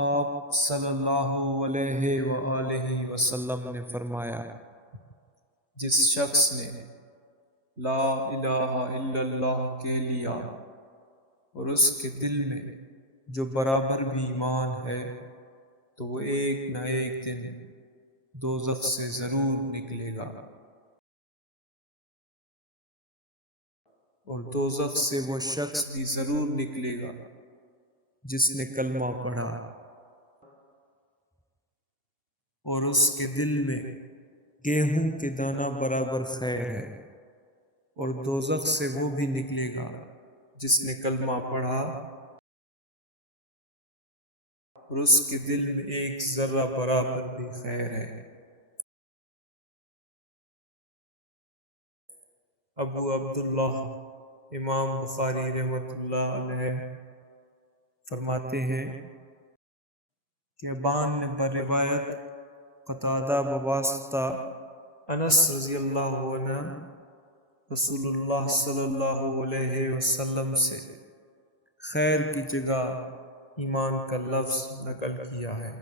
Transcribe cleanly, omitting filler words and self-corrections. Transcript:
آپ صلی اللہ علیہ وآلہ وسلم نے فرمایا، جس شخص نے لا الہ الا اللہ کہہ لیا اور اس کے دل میں جو برابر بھی ایمان ہے تو وہ ایک نہ ایک دن دوزخ سے ضرور نکلے گا، اور دوزخ سے وہ شخص بھی ضرور نکلے گا جس نے کلمہ پڑھا اور اس کے دل میں گیہوں کے دانہ برابر خیر ہے، اور دوزخ سے وہ بھی نکلے گا جس نے کلمہ پڑھا اور اس کے دل میں ایک ذرہ برابر بھی خیر ہے۔ ابو عبداللہ امام بخاری رحمۃ اللہ علیہ فرماتے ہیں کہ ابان نے بروایت قتادہ بواسطہ انس رضی اللہ عنہ رسول اللہ صلی اللہ علیہ وسلم سے خیر کی جگہ ایمان کا لفظ نقل کیا ہے۔